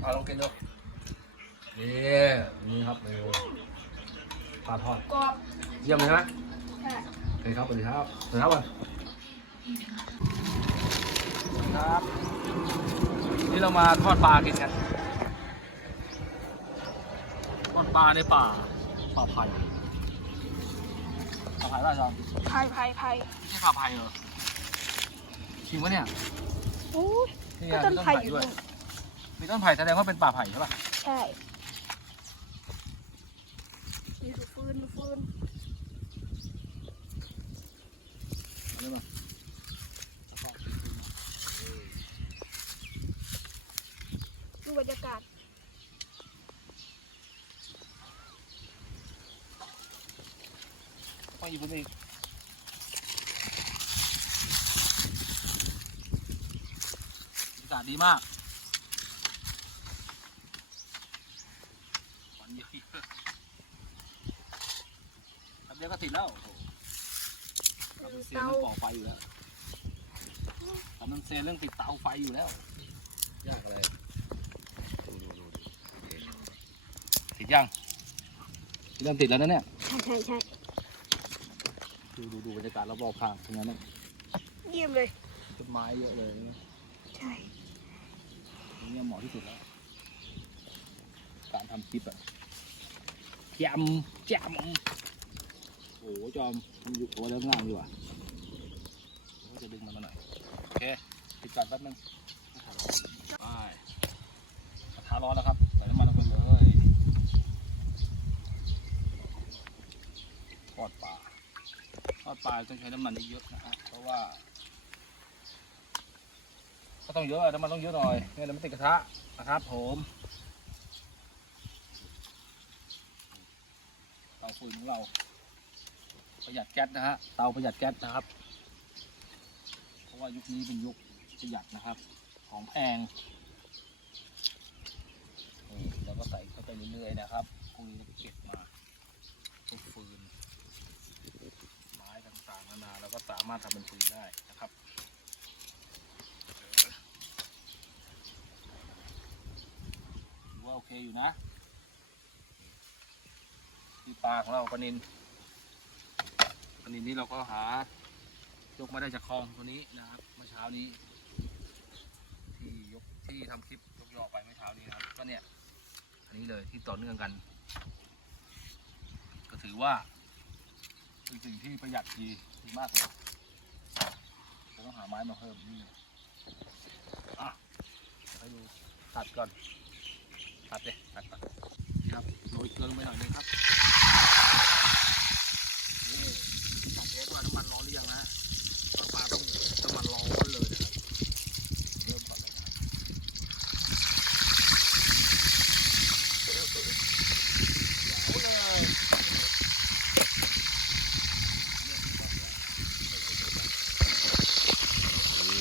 เอาลองกินดูนี่นี่ครับเมนูปลาทอดกรอบเยี่ยมเลยนะใช่โอเคครับสวัสดีครับสวัสดีครับก่อนครับ นี่เรามาทอดปลากินกันทอดปลาในป่าป่าไผ่ป่าไผ่ป่ะจอมพายพายพายใช่ป่าไผ่เหรอจริงปะเนี่ยโอ้ย นี่ไงก็ต้นมีไผ่อยู่ด้วยนู่น มีต้นไผ่แสดงว่าเป็นป่าไผ่ใช่ป่ะใช่มีดูฟืนดูฟืนใช่ป่ะดูบรรยากาศต้องอยู่บนนี้ากาศดีมากควันเยอะๆทำเดียวก็ติดแล้วโอ้โหทำเป็นเซียนเตาเรื่องก่อไฟอยู่แล้วทำเป็นเซียนเรื่องติดเตาไฟอยู่แล้ว ยากอะไรดูดูดูโอเคติดยังเริ่มติดแล้วนะเนี่ย ใช่ใช่ใช่ดูดูดูบรรยากาศรอบๆข้างตรงนั้นนะเยี่ยมเลยต้นไม้เยอะเลยนะใช่ ตรงนี้เหมาะที่สุดแล้ว การทำคลิปอะแจมแจมโอ้โหจอมมันอยู่โอ้เรื่องามดีว่ะเดี๋ยวจะดึงมันมาหน่อย โอเคปิดก่อนแป๊บนึงไปกระทะร้อนแล้วครับ ใส่น้ำมันลงไปเลยทอดปลาทอดปลาต้องใช้น้ำมันเยอะนะฮะเพราะว่า ก็ต้องเยอะน้ำมันต้องเยอะหน่อยไม่งั้นมันติดกระทะนะครับผมเตาฟืนของเรา ประหยัดแก๊สนะฮะเตาประหยัดแก๊สนะครับ เพราะว่ายุคนี้เป็นยุคประหยัดนะครับ ของแพงแล้วก็ใส่เข้าไปเรื่อยๆนะครับพวกนี้เราก็เก็บมาพวกฟืน ไม้ต่างๆนานาเราก็สามารถทำเป็นฟืนได้นะครับ ถือว่า โอเคอยู่นะที่ปลาของเราปลานินปลานินนี่เราก็หายกมาได้จากคลองตัวนี้นะครับเมื่อเช้านี้ ที่ยกที่ทำคลิปยกยอไปเมื่อเช้านี้นะครับ ก็เนี่ย อันนี้เลยที่ต่อเนื่องกัน ก็ถือว่าเป็นสิ่งที่ประหยัดดีดีมากเลยเราต้องหาไม้มาเพิ่มนี่เลยอะให้ดูตัดก่อน ตัดเลยตัดก่อนนี่ครับโรยเกลือลงไปหน่อยนึงครับนี่ต้องเทสว่าน้ำมันร้อนหรือยังนะถ้าปลาต้องน้ำมันร้อนเลยนะครับเริ่มก่อนเลยนะครับเดี๋ยวเลยนี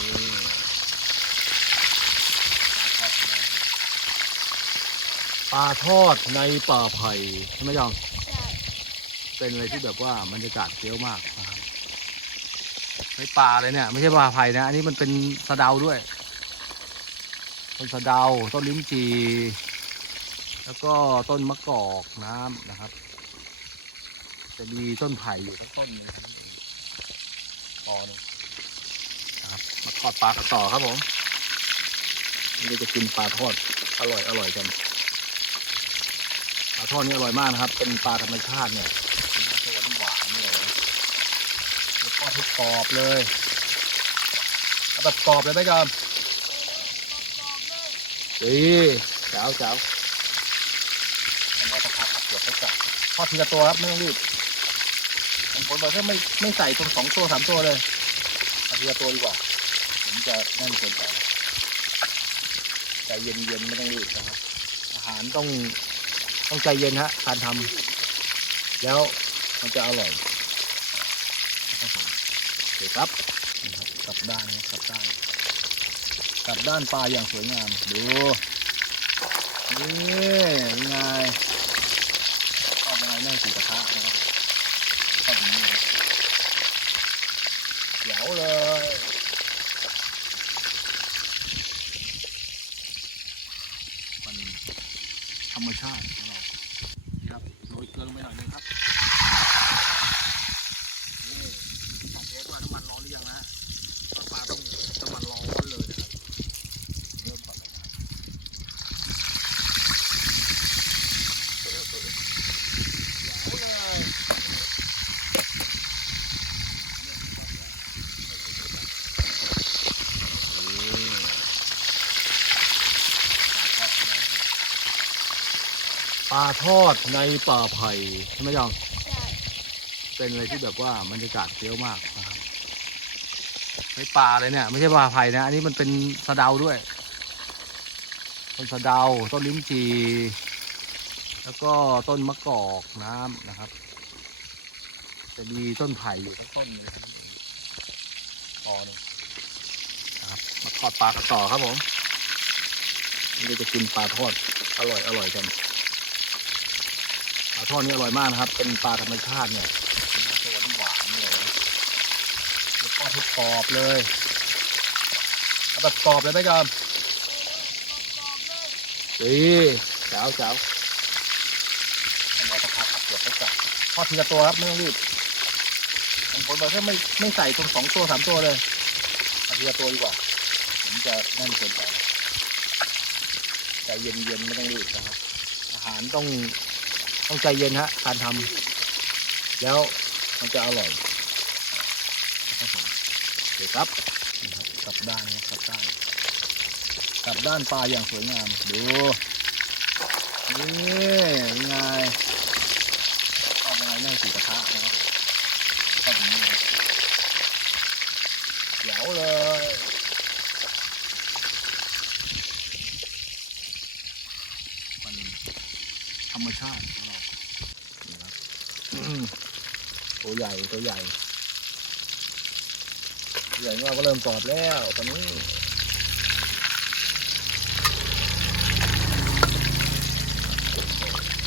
่ ปลาทอดในป่าไผ่ใช่ไหมจองใช่เป็นอะไรที่แบบว่าบรรยากาศเฟี้ยวมากนะครับไม่ปลาเลยเนี่ย ไม่ใช่ปลาไผ่นะอันนี้มันเป็นสะเดาด้วยต้นสะเดาต้นลิ้นจี่แล้วก็ต้นมะกอกน้ำนะครับ จะมีต้นไผ่อยู่ทั้งต้นเลยต่อหนึ่งนะครับมาทอดปลากันต่อครับผมนี่เราจะกินปลาทอดอร่อยอร่อยกันปลาทอดนี่อร่อยมากนะครับ เป็นปลาธรรมชาติเนี่ยสวหวานนี่เลยแล้วก็ทุกกรอบเลยเอาแบบกรอบเลยไหมจอมดีเจ้าเจ้าเราต้องพักเกือบไปจับทอดทีละตัวครับไม่ต้องรีบบางคนบอกว่าไม่ไม่ใส่ตรงสองตัวสามตัวเลยเอาทีละตัวดีกว่า ผมจะนั่นเกินไปใจเย็นๆไม่ต้องรีบนะครับ อาหารต้อง ต้องใจเย็นฮะการทำแล้วมันจะอร่อยเดี๋ยวครับกลับด้านนะกลับด้านกลับด้านปลาอย่างสวยงามดูนี่ยังไงชอบอาไรน่งสีกระทะนะครับเขียวเลยมันธรรมชาติ บโรยเกลือลงไปหน่อยนึงครับนี่ต้องเทสว่าน้ำมันร้อนหรือยังนะปลาปลาต้องน้ำมันร้อนเลยนะครับเริ่มก่อนเลยนะเดี๋ยวเลยนี่ ปลาทอดในป่าไผ่ใช่ไหมยังใช่เป็นอะไรที่แบบว่าบรรยากาศเฟี้ยวมากนะครับไม่ปลาเลยเนี่ย ไม่ใช่ปลาไผ่นะ อันนี้มันเป็นสะเดาด้วย ต้นสะเดาต้นลิ้นจีแล้วก็ต้นมะกอกน้ำนะครับ จะมีต้นไผ่อยู่ทั้งต้นเลยพอเลยนะครับ มาทอดปลากันต่อครับผมนี่เราจะกินปลาทอดอร่อยอร่อยกันปลาทอดนี่อร่อยมากนะครับ เป็นปลาธรรมชาติเนี่ยน้ำสวหวานเลยแล้วทอดให้กรอบเลยเอาแบบกรอบเลยไหมจอมดีแจ๋วแจ๋วเราต้องพักเกือบไปก่อนทอดทีละตัวครับไม่ต้องรีบบางคนบอกว่าไม่ไม่ใส่ตรงสองตัวสามตัวเลยเอาทีละตัวดีกว่าผมจะนั่นเกินไปใจเย็นๆไม่ต้องรีบนะครับ อาหารต้อง ต้องใจเย็นฮะการทำแล้วมันจะอร่อยครับผมโอเคครับกลับด้านนะกลับด้านกลับด้านปลาอย่างสวยงามดูนี่ยังไงชอบยังไงแม่สีกระทะนะครับชอบอย่างนี้เลยเดี๋ยวเลยมันธรรมชาติของเรานี่ครับอืม ตัวใหญ่ตัวใหญ่ใหญ่ของเราก็เริ่มกรอบแล้วตอนนี้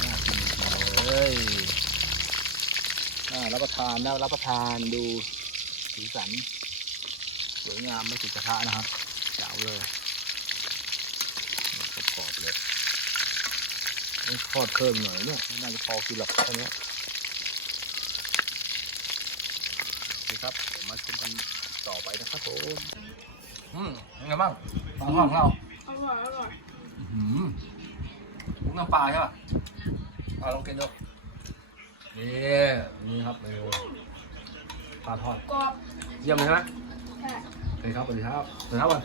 น่ากินเลยน่ารับประทานน่ารับประทานดูสีสัน สวยงามไม่ติดกระทะนะครับเจ๋วเลยกรอบเลยต้องทอดเพิ่มหน่อยเนี่ยน่าจะพอกินหรอกแค่เนี้ยโอเคครับเดี๋ยวมาชมกันต่อไปนะครับผมอืมยังไงบ้างปลาของเราอร่อยอร่อยอืมลูกน้ำปลาใช่ป่ะปลาลองกินดูนี่นี่ครับเมนูปลาทอดกรอบเยี่ยมเลยใช่ไหมใช่โอเคครับสวัสดีครับสวัสดีครับก่อน